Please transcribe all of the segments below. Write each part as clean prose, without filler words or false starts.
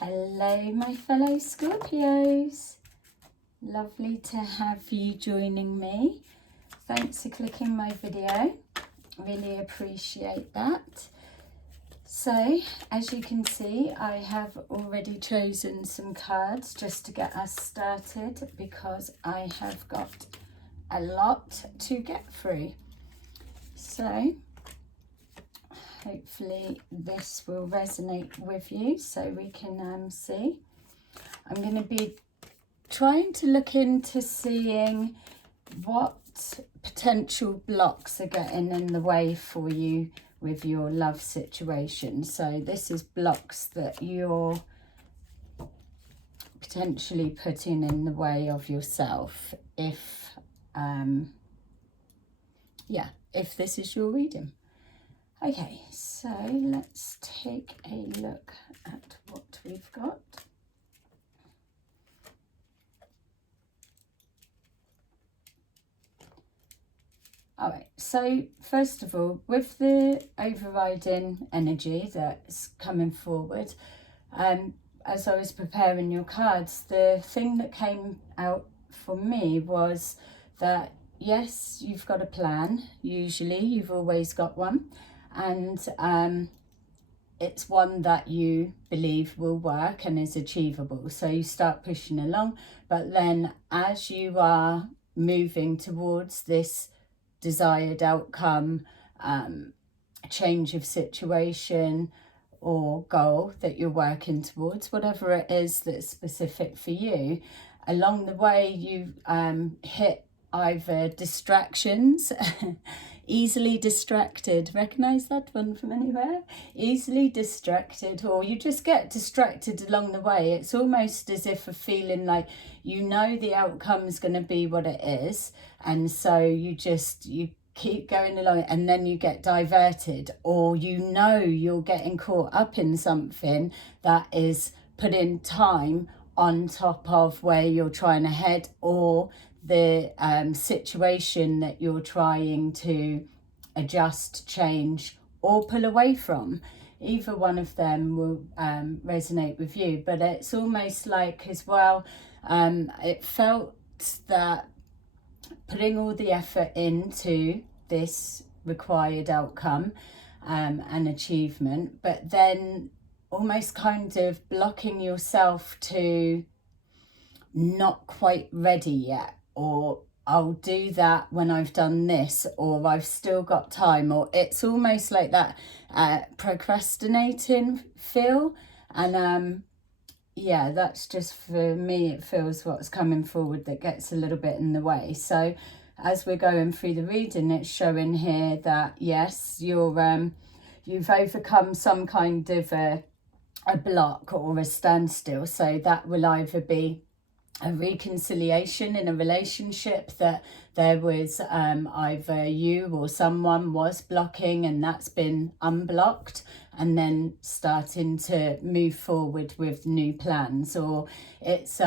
Hello my fellow Scorpios, lovely to have you joining me. Thanks for clicking my video, really appreciate that. So as you can see, I have already chosen some cards just to get us started because I have got a lot to get through. So hopefully this will resonate with you so we can see. I'm going to be trying to look into seeing what potential blocks are getting in the way for you with your love situation. So this is blocks that you're potentially putting in the way of yourself if if this is your reading. Okay, so let's take a look at what we've got. All right, so first of all, with the overriding energy that's coming forward, as I was preparing your cards, the thing that came out for me was that, yes, you've got a plan. Usually, you've always got one. And it's one that you believe will work and is achievable. So you start pushing along, but then as you are moving towards this desired outcome, change of situation or goal that you're working towards, whatever it is that's specific for you, along the way you hit either distractions, easily distracted, recognize that one from anywhere, easily distracted, or you just get distracted along the way. It's almost as if a feeling like you know the outcome is going to be what it is, and so you keep going along and then you get diverted, or you know you're getting caught up in something that is putting time on top of where you're trying to head, or the situation that you're trying to adjust, change, or pull away from. Either one of them will resonate with you, but it's almost like as well, it felt that putting all the effort into this required outcome and achievement, but then almost kind of blocking yourself to not quite ready yet, or I'll do that when I've done this, or I've still got time, or it's almost like that procrastinating feel. And yeah, that's just, for me, it feels what's coming forward that gets a little bit in the way. So as we're going through the reading, it's showing here that yes, you've overcome some kind of a block or a standstill. So that will either be a reconciliation in a relationship, that there was either you or someone was blocking and that's been unblocked, and then starting to move forward with new plans, or it's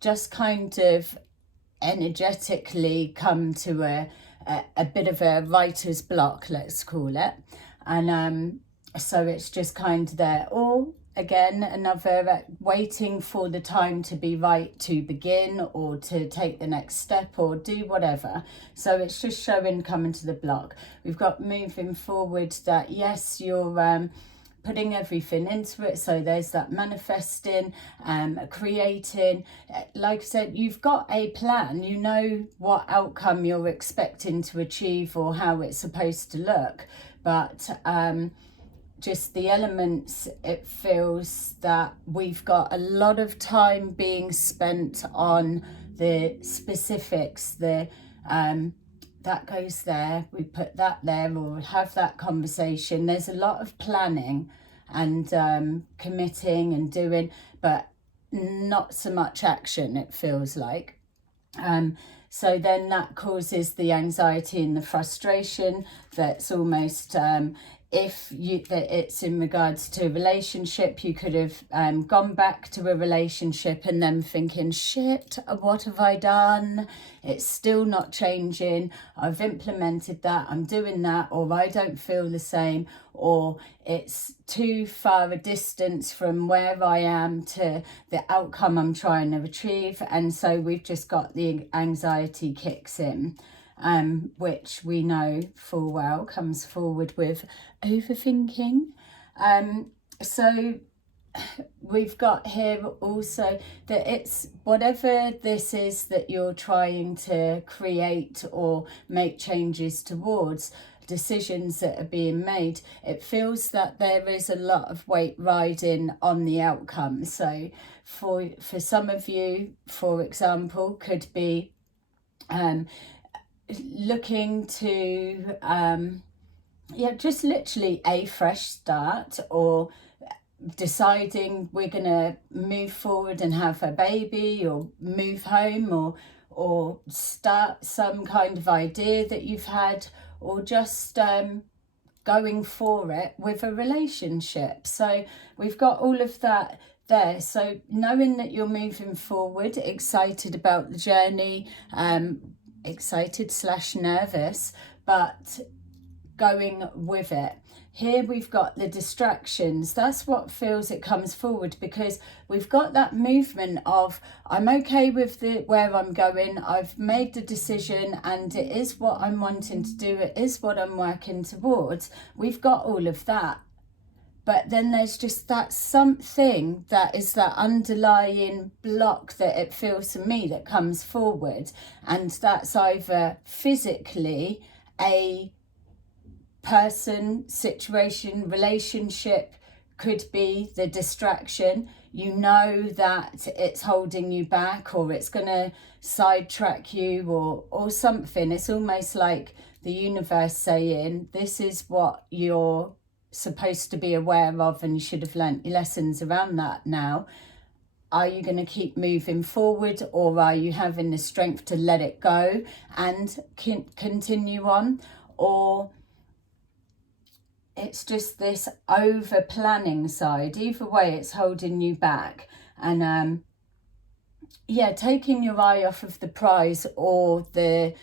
just kind of energetically come to a bit of a writer's block, let's call it. And so it's just kind of there, or again, another waiting for the time to be right to begin or to take the next step or do whatever. So it's just showing coming to the block. We've got moving forward that yes, you're putting everything into it. So there's that manifesting, creating. Like I said, you've got a plan. You know what outcome you're expecting to achieve or how it's supposed to look. But just the elements, it feels that we've got a lot of time being spent on the specifics, the that goes there, we put that there, or have that conversation. There's a lot of planning and committing and doing, but not so much action, it feels like. So then that causes the anxiety and the frustration that's almost if that it's in regards to a relationship, you could have gone back to a relationship and then thinking, shit, what have I done? It's still not changing. I've implemented that, I'm doing that, or I don't feel the same, or it's too far a distance from where I am to the outcome I'm trying to achieve. And so we've just got the anxiety kicks in. Which we know full well comes forward with overthinking. So we've got here also that it's whatever this is that you're trying to create or make changes towards, decisions that are being made, it feels that there is a lot of weight riding on the outcome. So for some of you, for example, could be looking to just literally a fresh start, or deciding we're gonna move forward and have a baby, or move home, or start some kind of idea that you've had, or just going for it with a relationship. So we've got all of that there. So knowing that you're moving forward, excited about the journey, excited / nervous, but going with it. Here we've got the distractions. That's what feels it comes forward, because we've got that movement of I'm okay with where I'm going, I've made the decision and it is what I'm wanting to do, it is what I'm working towards. We've got all of that. But then there's just that something that is that underlying block that it feels to me that comes forward. And that's either physically a person, situation, relationship, could be the distraction. You know that it's holding you back, or it's going to sidetrack you, or something. It's almost like the universe saying, this is what you're supposed to be aware of, and you should have learnt your lessons around that now. Are you going to keep moving forward, or are you having the strength to let it go and continue on? Or it's just this over planning side. Either way, it's holding you back. And taking your eye off of the prize, or the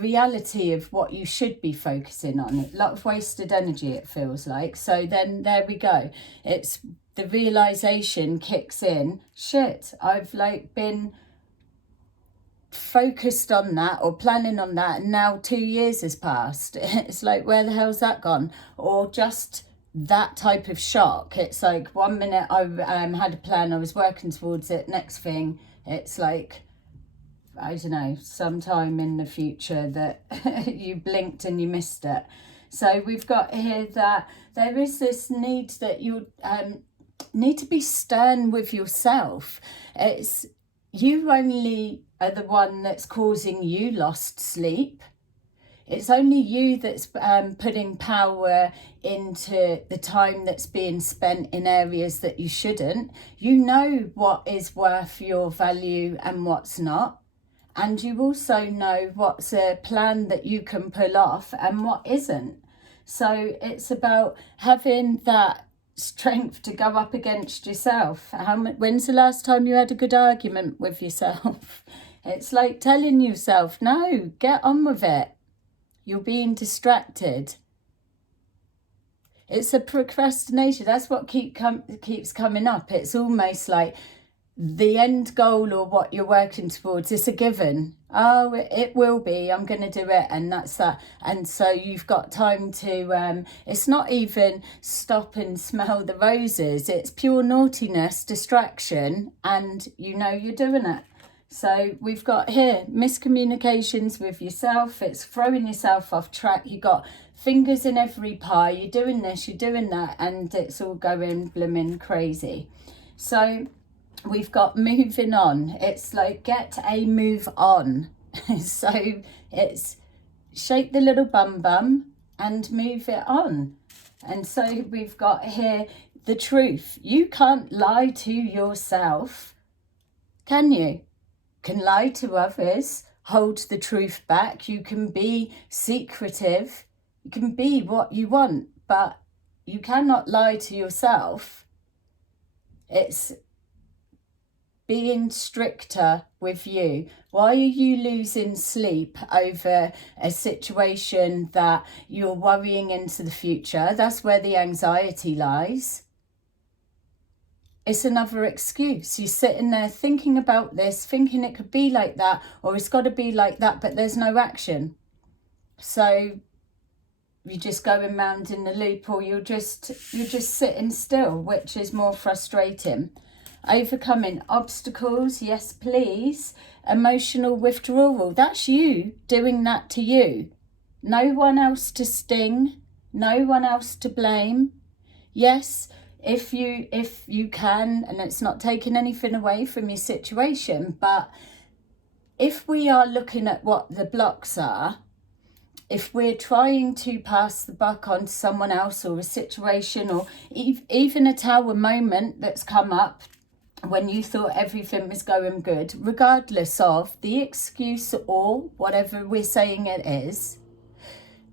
reality of what you should be focusing on. A lot of wasted energy, it feels like. So then there we go. It's the realization kicks in. Shit, I've been focused on that or planning on that, and now 2 years has passed. It's like, where the hell's that gone? Or just that type of shock. It's like 1 minute I had a plan, I was working towards it, next thing it's like, I don't know, sometime in the future that you blinked and you missed it. So we've got here that there is this need that you need to be stern with yourself. It's you only are the one that's causing you lost sleep. It's only you that's putting power into the time that's being spent in areas that you shouldn't. You know what is worth your value and what's not. And you also know what's a plan that you can pull off and what isn't. So it's about having that strength to go up against yourself. When's the last time you had a good argument with yourself? It's like telling yourself, no, get on with it. You're being distracted. It's a procrastination. That's what keeps coming up. It's almost like the end goal, or what you're working towards, is a given. Oh, it will be, I'm going to do it, and that's that. And so you've got time to, it's not even stop and smell the roses. It's pure naughtiness, distraction, and you know you're doing it. So we've got here miscommunications with yourself. It's throwing yourself off track. You got fingers in every pie. You're doing this, you're doing that, and it's all going blooming crazy. So we've got moving on. It's like, get a move on. So it's shake the little bum bum and move it on. And so we've got here the truth. You can't lie to yourself, can you? Can lie to others, hold the truth back. You can be secretive. You can be what you want, but you cannot lie to yourself. It's being stricter with you. Why are you losing sleep over a situation that you're worrying into the future? That's where the anxiety lies. It's another excuse. You're sitting there thinking about this, thinking it could be like that, or it's got to be like that, but there's no action. So you're just going round in the loop, or you're just sitting still, which is more frustrating. Overcoming obstacles, yes please. Emotional withdrawal, that's you doing that to you. No one else to sting, no one else to blame. Yes, if you can, and it's not taking anything away from your situation, but if we are looking at what the blocks are, if we're trying to pass the buck on to someone else, or a situation, or even a tower moment that's come up when you thought everything was going good, regardless of the excuse or whatever we're saying it is,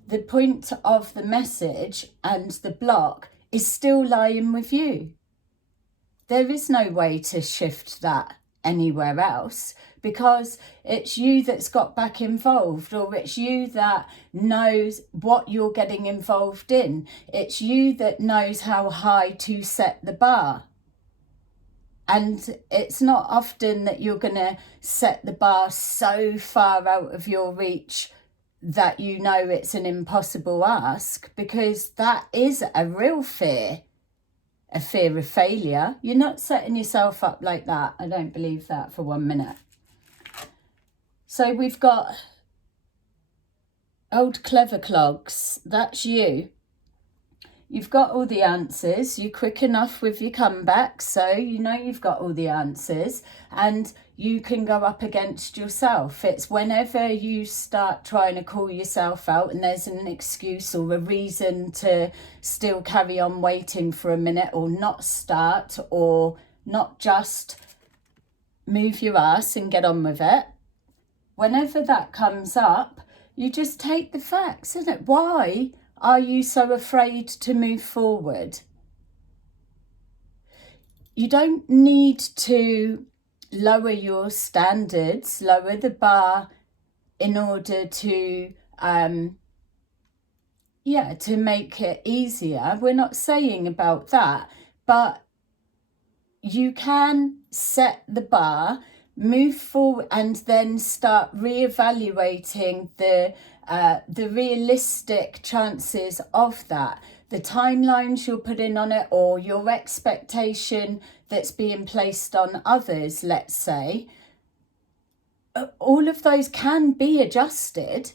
the point of the message and the block is still lying with you. There is no way to shift that anywhere else, because it's you that's got back involved, or it's you that knows what you're getting involved in. It's you that knows how high to set the bar. And it's not often that you're going to set the bar so far out of your reach that you know it's an impossible ask, because that is a real fear, a fear of failure. You're not setting yourself up like that. I don't believe that for 1 minute. So we've got old clever clogs. That's you. You've got all the answers. You're quick enough with your comeback, so you know you've got all the answers, and you can go up against yourself. It's whenever you start trying to call yourself out and there's an excuse or a reason to still carry on waiting for a minute, or not start, or not just move your ass and get on with it. Whenever that comes up, you just take the facts, isn't it? Why are you so afraid to move forward? You don't need to lower your standards, lower the bar in order to make it easier. We're not saying about that, but you can set the bar, move forward, and then start reevaluating the realistic chances of that, the timelines you're putting on it, or your expectation that's being placed on others, let's say. All of those can be adjusted.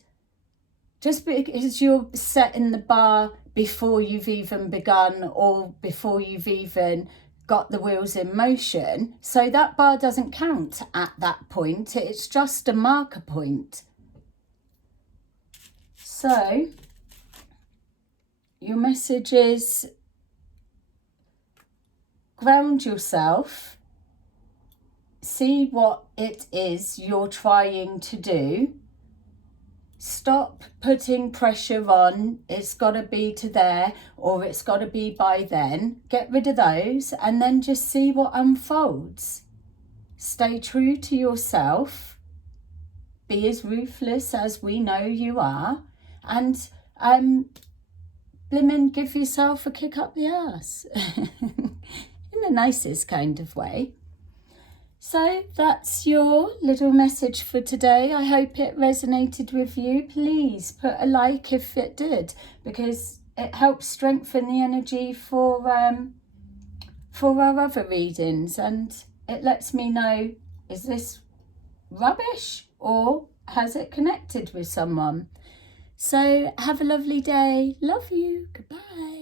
Just because you're setting the bar before you've even begun, or before you've even got the wheels in motion, so that bar doesn't count at that point. It's just a marker point. So your message is ground yourself, see what it is you're trying to do, stop putting pressure on, it's got to be to there, or it's got to be by then. Get rid of those, and then just see what unfolds. Stay true to yourself, be as ruthless as we know you are, and blimmin' give yourself a kick up the arse in the nicest kind of way. So that's your little message for today. I hope it resonated with you. Please put a like if it did, because it helps strengthen the energy for our other readings, and it lets me know, is this rubbish or has it connected with someone? So have a lovely day. Love you. Goodbye.